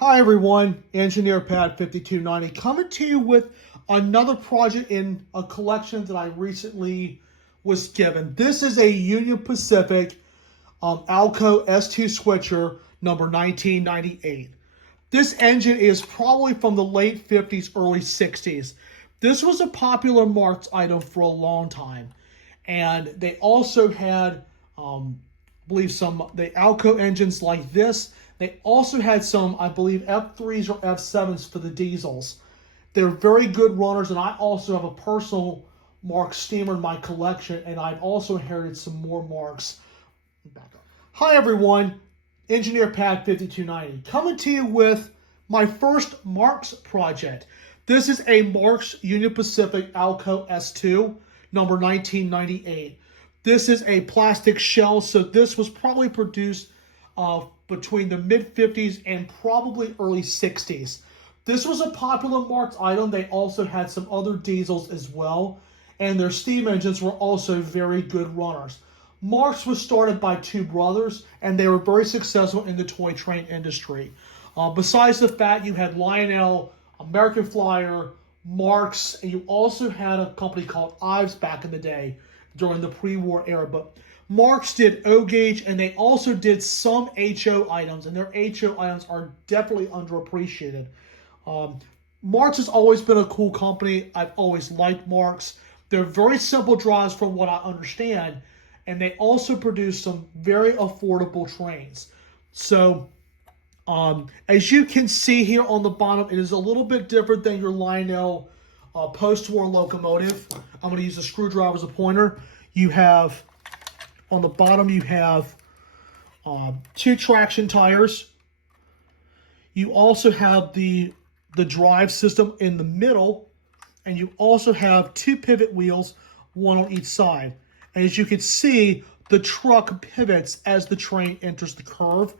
Hi everyone, Engineer Pad 5290 coming to you with another project in a collection that I recently was given. This is a Union Pacific Alco S-2 Switcher number 1998. This engine is probably from the late 50s, early 60s. This was a popular Marx item for a long time. And they also had, I believe, the Alco engines like this. They also had some, I believe, F3s or F7s for the diesels. They're very good runners, and I also have a personal Marx steamer in my collection, and I've also inherited some more Marx. Hi everyone, Engineer Pad 5290, coming to you with my first Marx project. This is a Marx Union Pacific Alco S-2, number 1998. This is a plastic shell, so this was probably produced between the mid-50s and probably early 60s. This was a popular Marx item. They also had some other diesels as well, and their steam engines were also very good runners. Marx was started by two brothers, and they were very successful in the toy train industry. Besides the fact you had Lionel, American Flyer, Marx, and you also had a company called Ives back in the day during the pre-war era. But Marx did O-gauge, and they also did some HO items, and their HO items are definitely underappreciated. Marx has always been a cool company. I've always liked Marx. They're very simple drives from what I understand, and they also produce some very affordable trains. So, as you can see here on the bottom, it is a little bit different than your Lionel post-war locomotive. I'm going to use a screwdriver as a pointer. You have, on the bottom, you have two traction tires. You also have the drive system in the middle, and you also have two pivot wheels, one on each side. And as you can see, the truck pivots as the train enters the curve.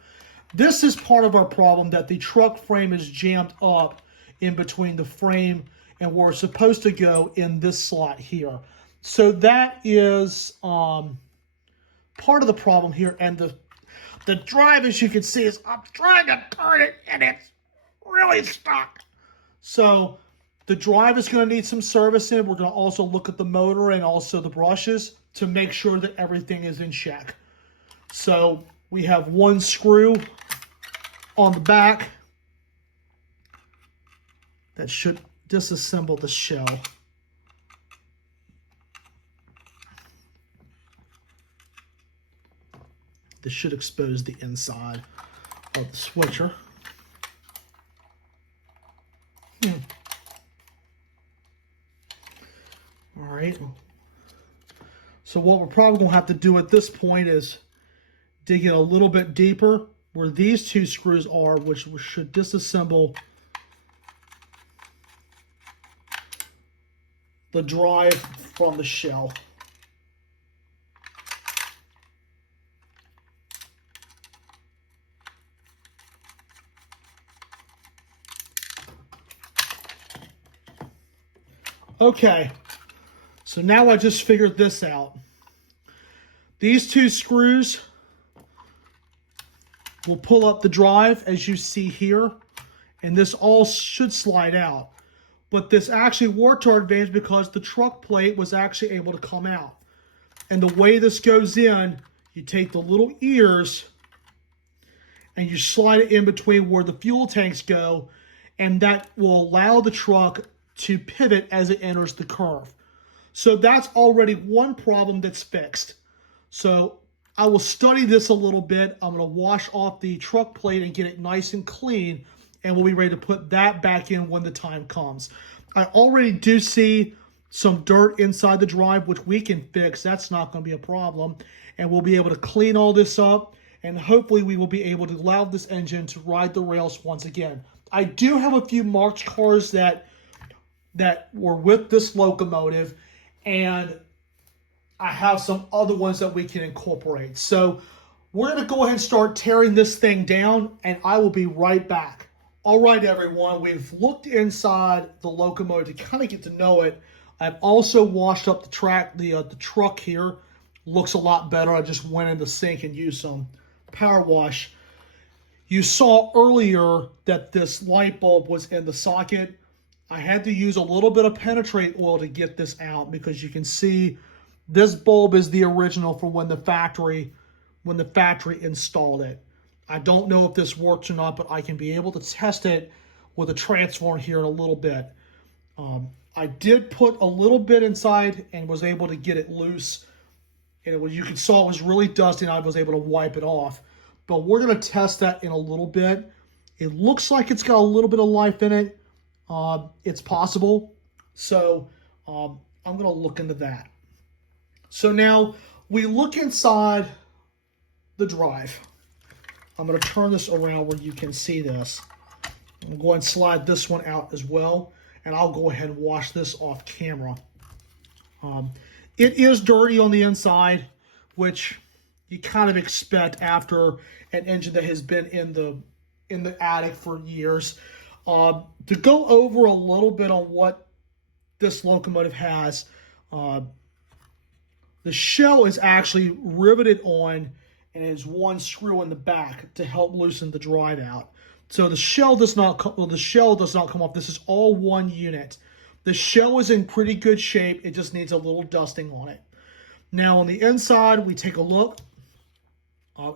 This is part of our problem, that the truck frame is jammed up in between the frame and where it's supposed to go in this slot here. So that is part of the problem here. And the drive, as you can see, is I'm trying to turn it and it's really stuck. So the drive is going to need some servicing. We're going to also look at the motor and also the brushes to make sure that everything is in check. So we have one screw on the back that should disassemble the shell. This should expose the inside of the switcher. All right. So what we're probably going to have to do at this point is dig in a little bit deeper where these two screws are, which should disassemble the drive from the shell. Okay, so now I just figured this out. These two screws will pull up the drive, as you see here, and this all should slide out. But this actually worked to our advantage because the truck plate was actually able to come out. And the way this goes in, you take the little ears and you slide it in between where the fuel tanks go, and that will allow the truck to pivot as it enters the curve. So that's already one problem that's fixed. So I will study this a little bit. I'm going to wash off the truck plate and get it nice and clean, and we'll be ready to put that back in when the time comes. I already do see some dirt inside the drive, which we can fix. That's not going to be a problem. And we'll be able to clean all this up, and hopefully we will be able to allow this engine to ride the rails once again. I do have a few Marx cars that were with this locomotive, and I have some other ones that we can incorporate. So we're going to go ahead and start tearing this thing down, and I will be right back. All right, everyone, we've looked inside the locomotive to kind of get to know it. I've also washed up the truck here. Looks a lot better. I just went in the sink and used some power wash. You saw earlier that this light bulb was in the socket. I had to use a little bit of penetrate oil to get this out because you can see this bulb is the original from when the factory installed it. I don't know if this works or not, but I can be able to test it with a transformer here in a little bit. I did put a little bit inside and was able to get it loose. And it was, you saw it was really dusty and I was able to wipe it off. But we're going to test that in a little bit. It looks like it's got a little bit of life in it. It's possible. So I'm going to look into that. So now we look inside the drive. I'm going to turn this around where you can see this. I'm going to go ahead and slide this one out as well. And I'll go ahead and wash this off camera. It is dirty on the inside, which you kind of expect after an engine that has been in the attic for years. To go over a little bit on what this locomotive has, the shell is actually riveted on and has one screw in the back to help loosen the drive out. So the shell does not come off. This is all one unit. The shell is in pretty good shape. It just needs a little dusting on it. Now on the inside, we take a look.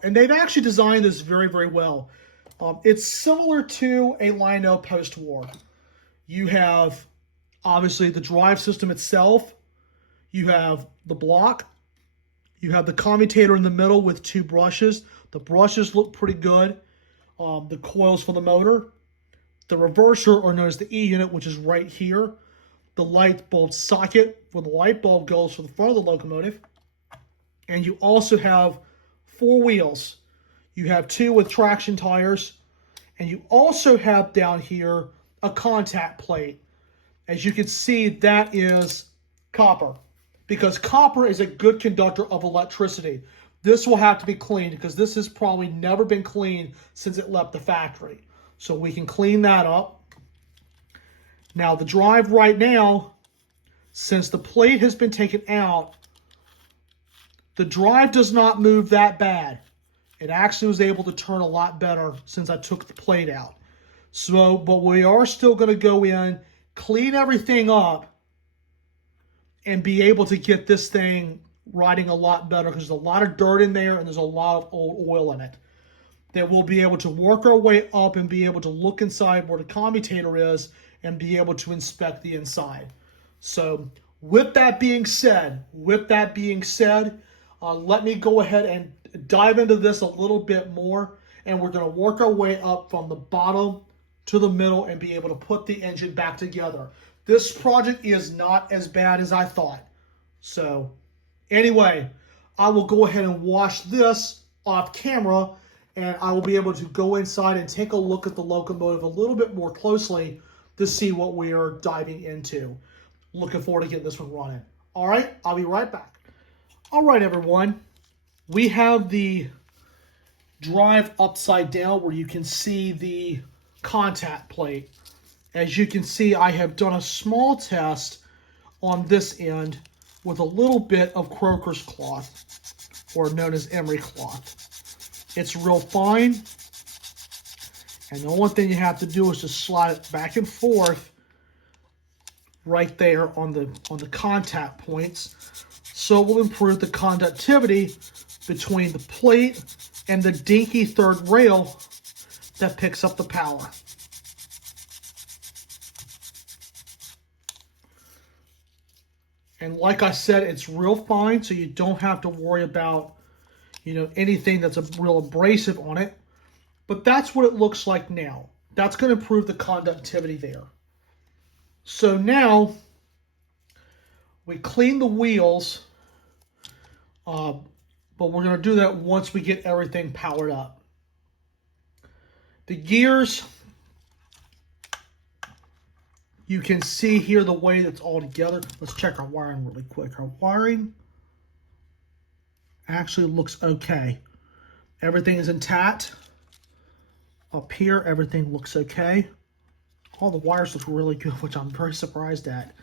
And they've actually designed this very, very well. It's similar to a Lino post-war. You have, obviously, the drive system itself. You have the block. You have the commutator in the middle with two brushes. The brushes look pretty good. The coils for the motor. The reverser, or known as the E unit, which is right here. The light bulb socket where the light bulb goes for the front of the locomotive. And you also have 4 wheels. You have 2 with traction tires. And you also have down here a contact plate. As you can see, that is copper. Because copper is a good conductor of electricity. This will have to be cleaned because this has probably never been cleaned since it left the factory. So we can clean that up. Now the drive right now, since the plate has been taken out, the drive does not move that bad. It actually was able to turn a lot better since I took the plate out. So, but we are still going to go in, clean everything up, and be able to get this thing riding a lot better because there's a lot of dirt in there and there's a lot of old oil in it. That we'll be able to work our way up and be able to look inside where the commutator is and be able to inspect the inside. So with that being said, let me go ahead and dive into this a little bit more, and we're going to work our way up from the bottom to the middle and be able to put the engine back together. This project is not as bad as I thought. So anyway, I will go ahead and wash this off camera, and I will be able to go inside and take a look at the locomotive a little bit more closely to see what we are diving into. Looking forward to getting this one running. All right, I'll be right back. All right, everyone. We have the drive upside down where you can see the contact plate. As you can see, I have done a small test on this end with a little bit of Croker's cloth, or known as emery cloth. It's real fine, and the only thing you have to do is just slide it back and forth right there on the contact points, so it will improve the conductivity between the plate and the dinky third rail that picks up the power. And like I said, it's real fine, so you don't have to worry about, anything that's a real abrasive on it. But that's what it looks like now. That's going to improve the conductivity there. So now we clean the wheels, but we're going to do that once we get everything powered up. The gears, you can see here the way that's all together. Let's check our wiring really quick. Our wiring actually looks okay. Everything is intact. Up here, everything looks okay. All the wires look really good, which I'm very surprised at.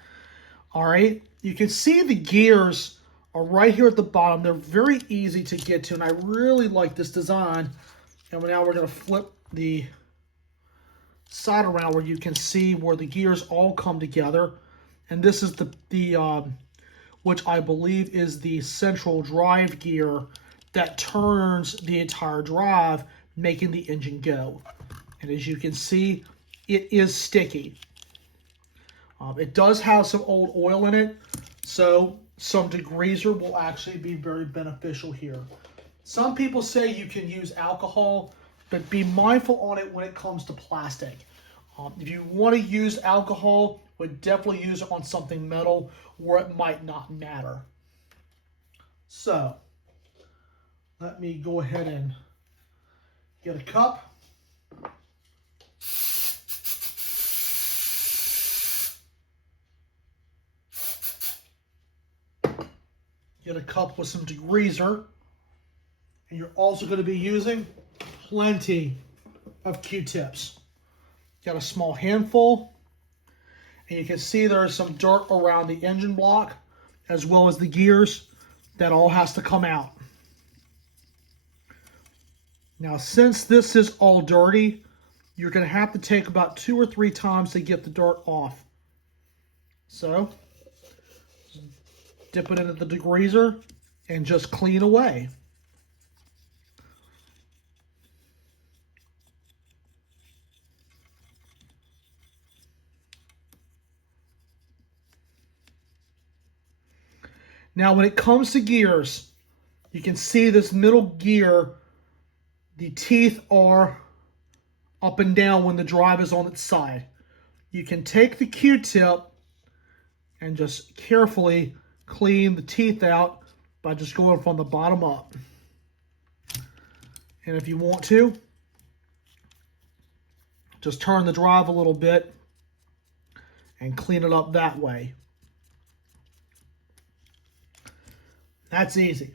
All right, you can see the gears are right here at the bottom. They're very easy to get to, and I really like this design And now we're going to flip the side around where you can see where the gears all come together. And this is the which I believe is the central drive gear that turns the entire drive, making the engine go. And as you can see, it is sticky. It does have some old oil in it, so some degreaser will actually be very beneficial here. Some people say you can use alcohol, but be mindful on it when it comes to plastic. If you want to use alcohol, would definitely use it on something metal where it might not matter. So, let me go ahead and get a cup. Get a cup with some degreaser. And you're also going to be using plenty of Q-tips. Got a small handful. And you can see there's some dirt around the engine block as well as the gears. That all has to come out. Now, since this is all dirty, you're going to have to take about 2 or 3 times to get the dirt off. So, dip it into the degreaser and just clean away. Now, when it comes to gears, you can see this middle gear, the teeth are up and down when the drive is on its side. You can take the Q-tip and just carefully clean the teeth out by just going from the bottom up. And if you want to, just turn the drive a little bit and clean it up that way. That's easy.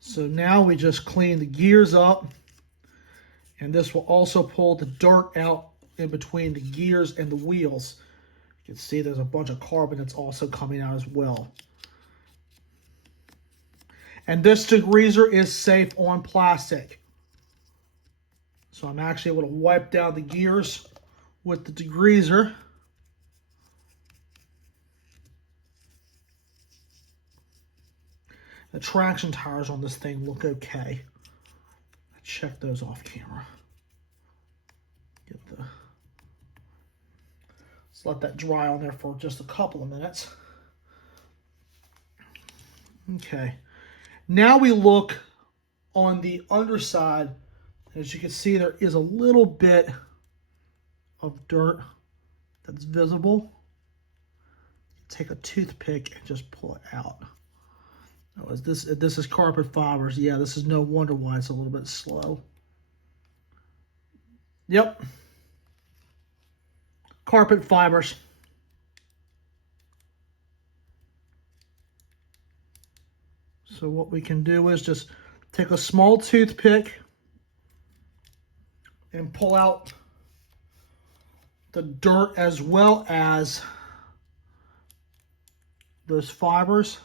So now we just clean the gears up, and this will also pull the dirt out in between the gears and the wheels. You can see there's a bunch of carbon that's also coming out as well. And this degreaser is safe on plastic. So I'm actually able to wipe down the gears with the degreaser. The traction tires on this thing look okay. I checked those off camera. Let's let that dry on there for just a couple of minutes. Okay. Now we look on the underside. As you can see, there is a little bit of dirt that's visible. Take a toothpick and just pull it out. Oh, this is carpet fibers. Yeah, this is no wonder why it's a little bit slow. Yep. Carpet fibers. So what we can do is just take a small toothpick and pull out the dirt as well as those fibers.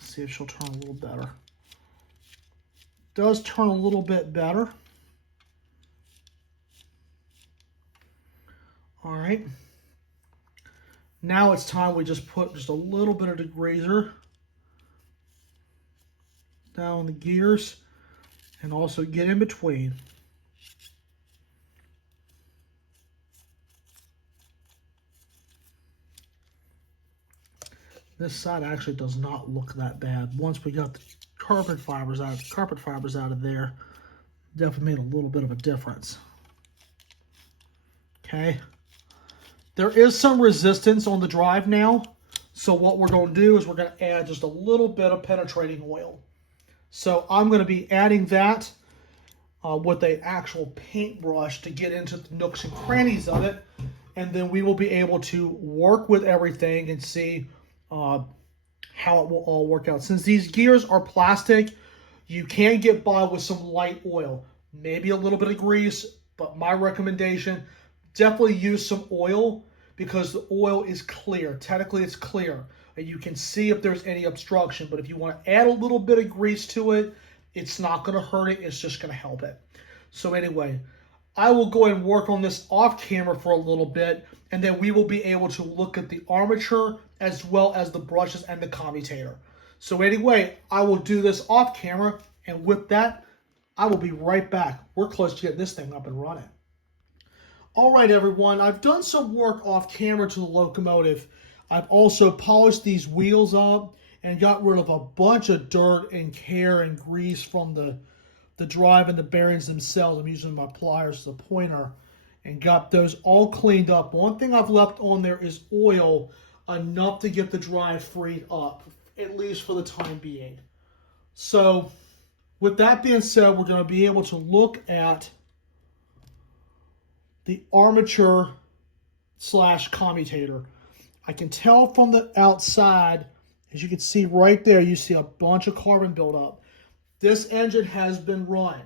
See if she'll turn a little better. Does turn a little bit better. All right. Now it's time we just put just a little bit of degreaser down the gears and also get in between. This side actually does not look that bad. Once we got the carpet fibers out of there, definitely made a little bit of a difference. Okay. There is some resistance on the drive now. So what we're going to do is we're going to add just a little bit of penetrating oil. So I'm going to be adding that with an actual paintbrush to get into the nooks and crannies of it. And then we will be able to work with everything and see how it will all work out. Since these gears are plastic, you can get by with some light oil, maybe a little bit of grease, but my recommendation, definitely use some oil because the oil is clear. Technically, it's clear. And you can see if there's any obstruction. But if you want to add a little bit of grease to it, it's not going to hurt it. It's just going to help it. So anyway, I will go and work on this off camera for a little bit, and then we will be able to look at the armature as well as the brushes and the commutator. So anyway, I will do this off camera, and with that, I will be right back. We're close to getting this thing up and running. All right, everyone, I've done some work off camera to the locomotive. I've also polished these wheels up and got rid of a bunch of dirt and care and grease from the drive and the bearings themselves. I'm using my pliers as a pointer and got those all cleaned up. One thing I've left on there is oil, enough to get the drive freed up, at least for the time being. So with that being said, we're going to be able to look at the armature / commutator. I can tell from the outside, as you can see right there, you see a bunch of carbon buildup. This engine has been run,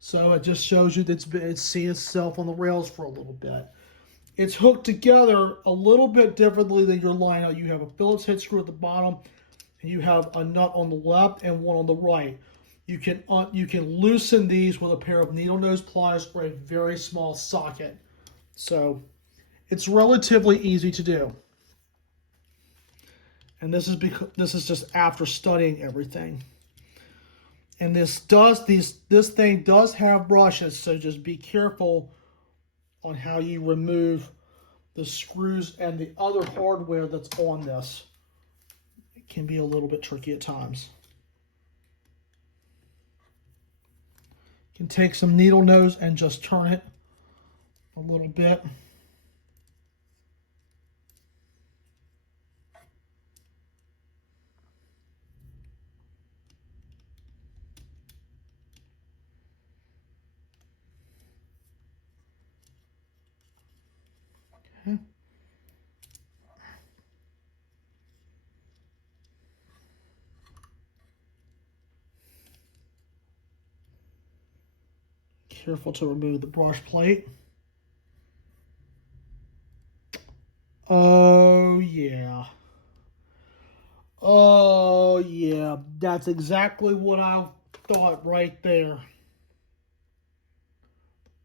so it just shows you that it's seen itself on the rails for a little bit. It's hooked together a little bit differently than your line. You have a Phillips head screw at the bottom, and you have a nut on the left and one on the right. You can loosen these with a pair of needle nose pliers or a very small socket. So it's relatively easy to do. And this is just after studying everything. And this thing does have brushes, so just be careful on how you remove the screws and the other hardware that's on this. It can be a little bit tricky at times. You can take some needle nose and just turn it a little bit. Okay. Careful to remove the brush plate. Oh yeah. Oh yeah, that's exactly what I thought right there.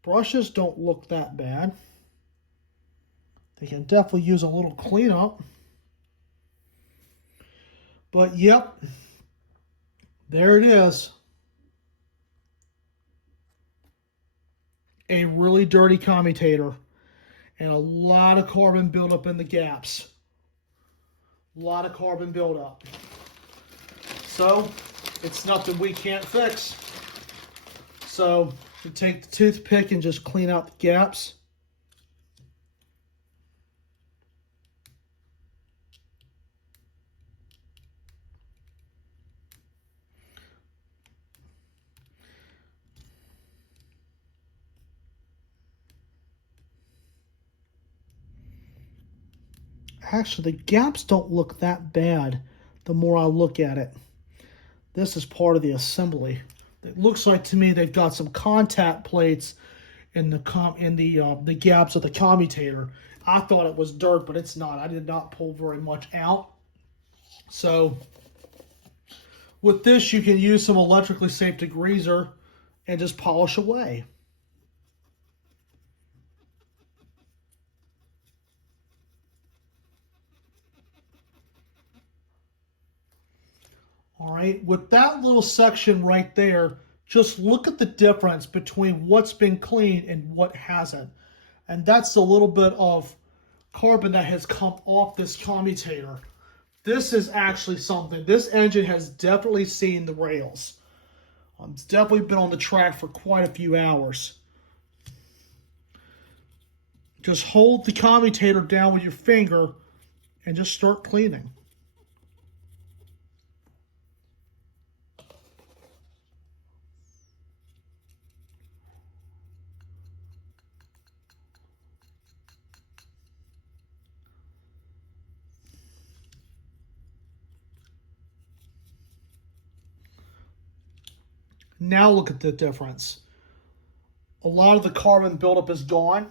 Brushes don't look that bad. They can definitely use a little cleanup. But yep, there it is. A really dirty commutator and a lot of carbon buildup in the gaps. A lot of carbon buildup. So it's nothing we can't fix. So you take the toothpick and just clean out the gaps. Actually, the gaps don't look that bad the more I look at it. This is part of the assembly. It looks like to me they've got some contact plates in the gaps of the commutator. I thought it was dirt, but it's not. I did not pull very much out. So with this, you can use some electrically safe degreaser and just polish away. All right, with that little section right there, just look at the difference between what's been cleaned and what hasn't. And that's a little bit of carbon that has come off this commutator. This is actually something. This engine has definitely seen the rails. It's definitely been on the track for quite a few hours. Just hold the commutator down with your finger and just start cleaning. Now look at the difference. A lot of the carbon buildup is gone,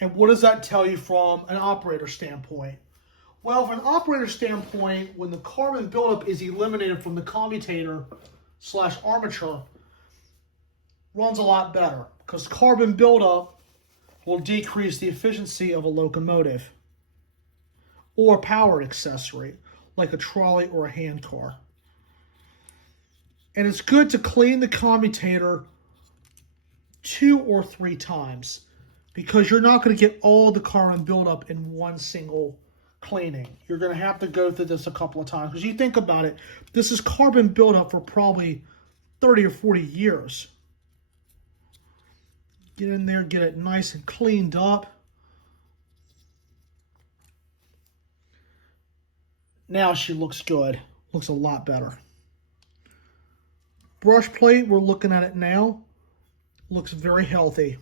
And what does that tell you from an operator standpoint? Well, from an operator standpoint, when the carbon buildup is eliminated from the commutator / armature, runs a lot better because carbon buildup will decrease the efficiency of a locomotive or a powered accessory like a trolley or a hand car. And it's good to clean the commutator 2 or 3 times because you're not going to get all the carbon buildup in one single cleaning. You're going to have to go through this a couple of times because you think about it, this is carbon buildup for probably 30 or 40 years. Get in there, get it nice and cleaned up. Now she looks good. Looks a lot better. Brush plate, we're looking at it now. Looks very healthy.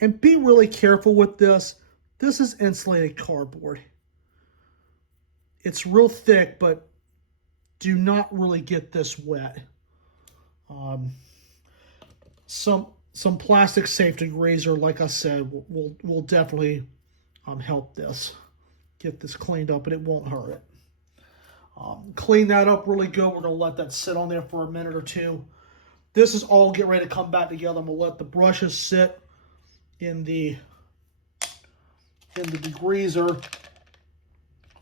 And be really careful with this. This is insulated cardboard. It's real thick, but do not really get this wet. Some plastic safe degreaser, like I said, will definitely help this. Get this cleaned up, and it won't hurt it. Clean that up really good. We're going to let that sit on there for a minute or two. This is all getting ready to come back together. I'm going to let the brushes sit in the degreaser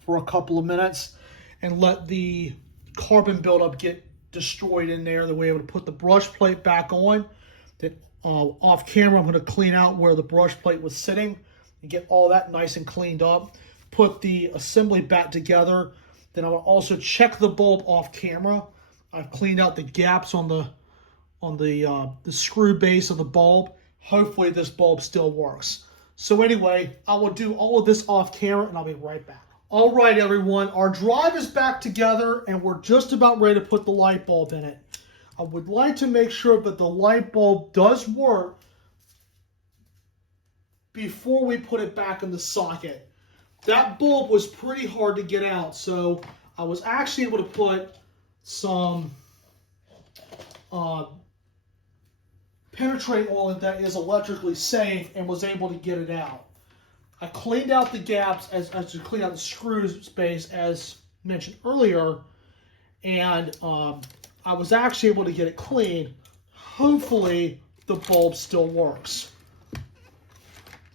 for a couple of minutes and let the carbon buildup get destroyed in there. Then we're able to put the brush plate back on. Then off camera, I'm going to clean out where the brush plate was sitting and get all that nice and cleaned up. Put the assembly back together. Then I will also check the bulb off camera. I've cleaned out the gaps on the screw base of the bulb. Hopefully this bulb still works. So anyway, I will do all of this off camera and I'll be right back. All right, everyone, our drive is back together and we're just about ready to put the light bulb in it. I would like to make sure that the light bulb does work before we put it back in the socket. That bulb was pretty hard to get out, so I was actually able to put some penetrating oil that is electrically safe and was able to get it out. I cleaned out the gaps as to clean out the screw space as mentioned earlier, and I was actually able to get it clean. Hopefully the bulb still works.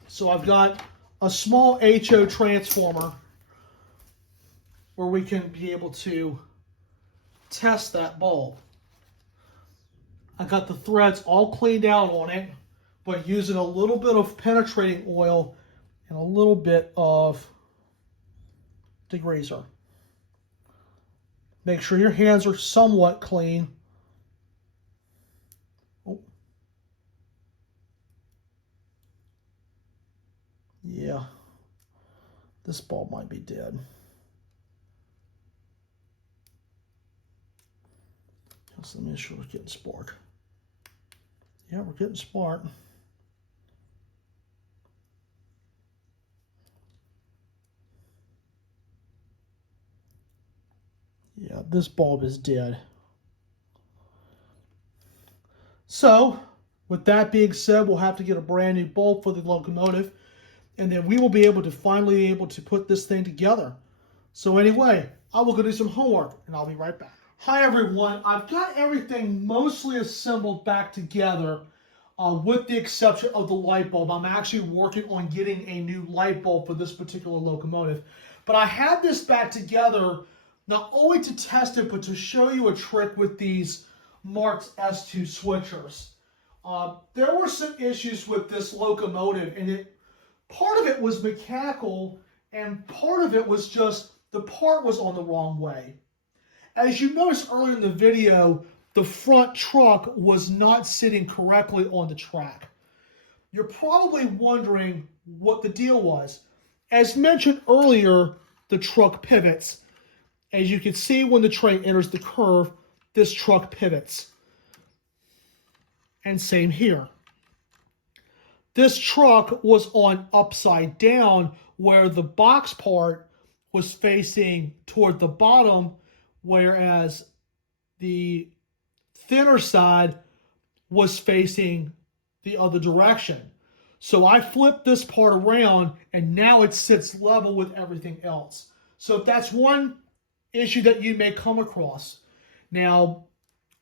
So I've got a small HO transformer where we can be able to test that bulb. I got the threads all cleaned out on it, but using a little bit of penetrating oil and a little bit of degreaser. Make sure your hands are somewhat clean. Oh. Yeah, this bulb might be dead. Just let me make sure we're getting spark. Yeah, we're getting spark. Yeah, this bulb is dead. So, with that being said, we'll have to get a brand new bulb for the locomotive, and then we will be able to finally put this thing together. So anyway, I will go do some homework, and I'll be right back. Hi everyone, I've got everything mostly assembled back together with the exception of the light bulb. I'm actually working on getting a new light bulb for this particular locomotive. But I had this back together not only to test it, but to show you a trick with these Marx S-2 switchers. There were some issues with this locomotive, and part of it was mechanical, and part of it was just the part was on the wrong way. As you noticed earlier in the video, the front truck was not sitting correctly on the track. You're probably wondering what the deal was. As mentioned earlier, the truck pivots. As you can see, when the train enters the curve, this truck pivots. And same here. This truck was on upside down, where the box part was facing toward the bottom, whereas the thinner side was facing the other direction. So I flipped this part around and now it sits level with everything else. So that's one issue that you may come across. Now,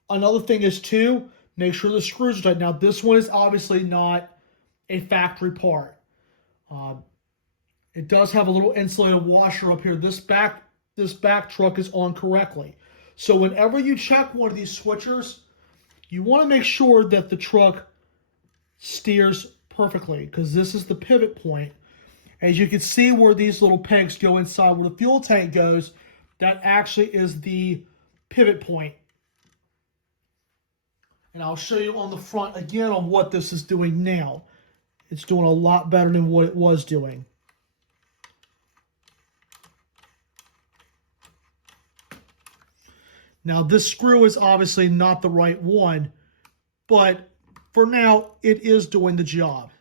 another thing is too, make sure the screws are tight. Now this one is obviously not a factory part. It does have a little insulated washer up here. This back truck is on correctly. So whenever you check one of these switchers, you want to make sure that the truck steers perfectly, because this is the pivot point. As you can see where these little pegs go inside where the fuel tank goes, that actually is the pivot point. And I'll show you on the front again on what this is doing now. It's doing a lot better than what it was doing. Now this screw is obviously not the right one, but for now it is doing the job.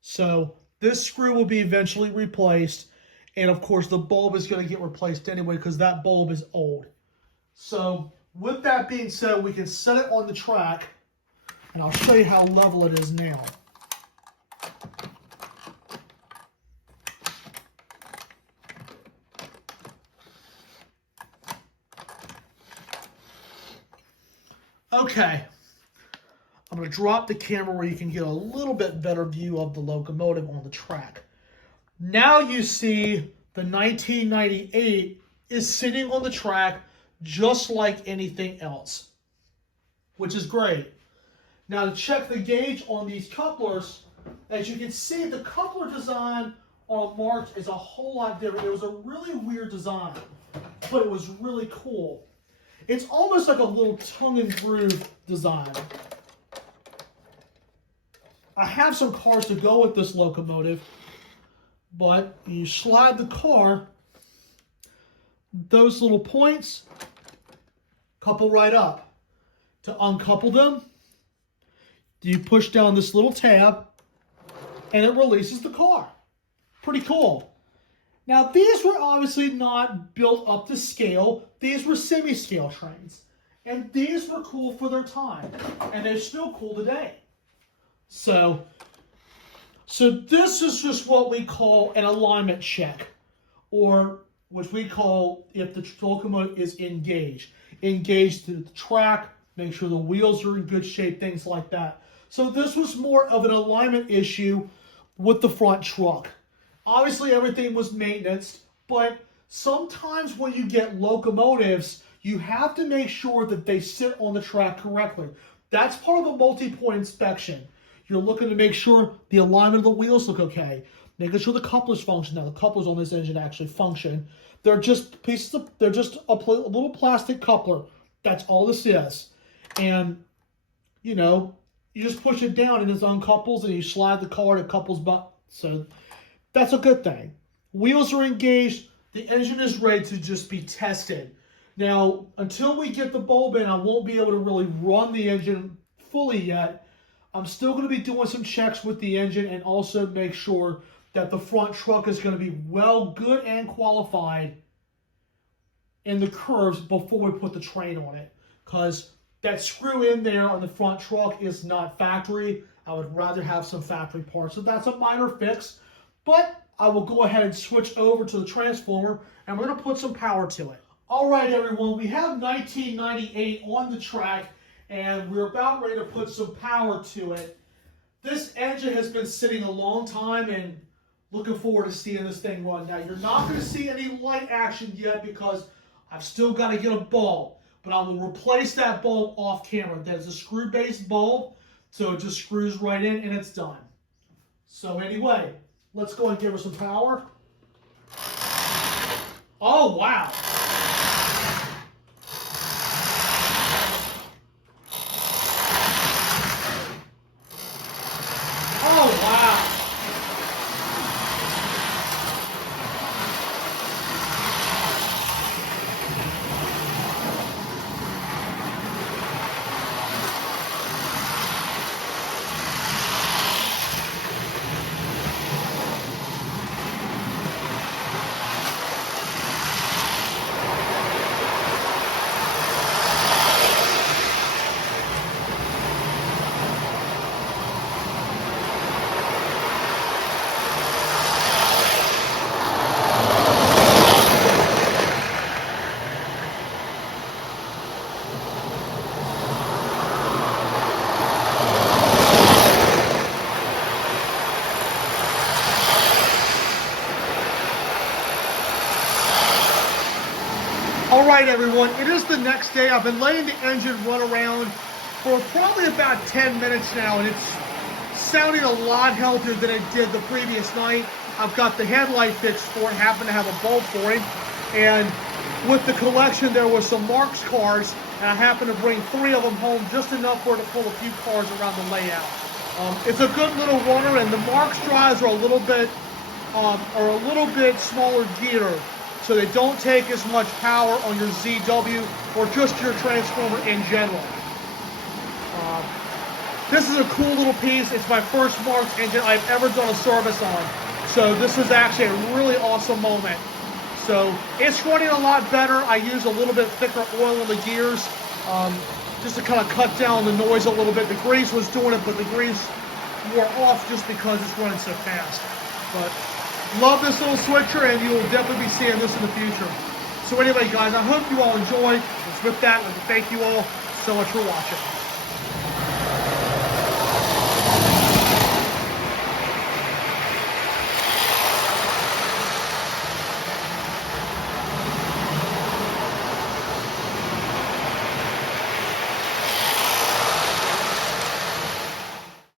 So this screw will be eventually replaced, and of course the bulb is going to get replaced anyway because that bulb is old. So with that being said, we can set it on the track, and I'll show you how level it is now. Okay, I'm going to drop the camera where you can get a little bit better view of the locomotive on the track. Now you see the 1998 is sitting on the track just like anything else, which is great. Now to check the gauge on these couplers, as you can see, the coupler design on Marx is a whole lot different. It was a really weird design, but it was really cool. It's almost like a little tongue-and-groove design. I have some cars to go with this locomotive, but you slide the car, those little points couple right up. To uncouple them, you push down this little tab, and it releases the car. Pretty cool. Now, these were obviously not built up to scale. These were semi-scale trains. And these were cool for their time. And they're still cool today. So this is just what we call an alignment check. Or which we call if the locomotive is engaged. Engaged to the track, make sure the wheels are in good shape, things like that. So this was more of an alignment issue with the front truck. Obviously, everything was maintenance, but sometimes when you get locomotives, you have to make sure that they sit on the track correctly. That's part of a multi-point inspection. You're looking to make sure the alignment of the wheels look okay, making sure the couplers function. Now, the couplers on this engine actually function. They're just pieces of, they're just a little plastic coupler. That's all this is. And, you know, you just push it down and it uncouples, and you slide the car and it couples back. So that's a good thing. Wheels are engaged. The engine is ready to just be tested. Now, until we get the bulb in, I won't be able to really run the engine fully yet. I'm still going to be doing some checks with the engine and also make sure that the front truck is going to be good and qualified in the curves before we put the train on it. Because that screw in there on the front truck is not factory. I would rather have some factory parts. So that's a minor fix. But I will go ahead and switch over to the transformer, and we're going to put some power to it. All right, everyone, we have 1998 on the track, and we're about ready to put some power to it. This engine has been sitting a long time, and looking forward to seeing this thing run. Now, you're not going to see any light action yet because I've still got to get a bulb, but I will replace that bulb off camera. There's a screw-based bulb, so it just screws right in, and it's done. So anyway, let's go and give her some power. Oh, wow. Oh, wow. right, everyone, it is the next day. I've been letting the engine run around for probably about 10 minutes now, and it's sounding a lot healthier than it did the previous night. I've got the headlight fixed for it, happen to have a bulb for it, and with the collection there was some Marx cars, and I happened to bring 3 of them home, just enough for it to pull a few cars around the layout. It's a good little runner, and the Marx drives are a little bit smaller gear, so they don't take as much power on your ZW or just your transformer in general. This is a cool little piece. It's my first Marx engine I've ever done a service on, so this is actually a really awesome moment. So it's running a lot better. I use a little bit thicker oil in the gears just to kind of cut down the noise a little bit. The grease was doing it, but the grease wore off just because it's running so fast. But love this little switcher, and you will definitely be seeing this in the future. So anyway, guys, I hope you all enjoyed. With that, I'd like to thank you all so much for watching.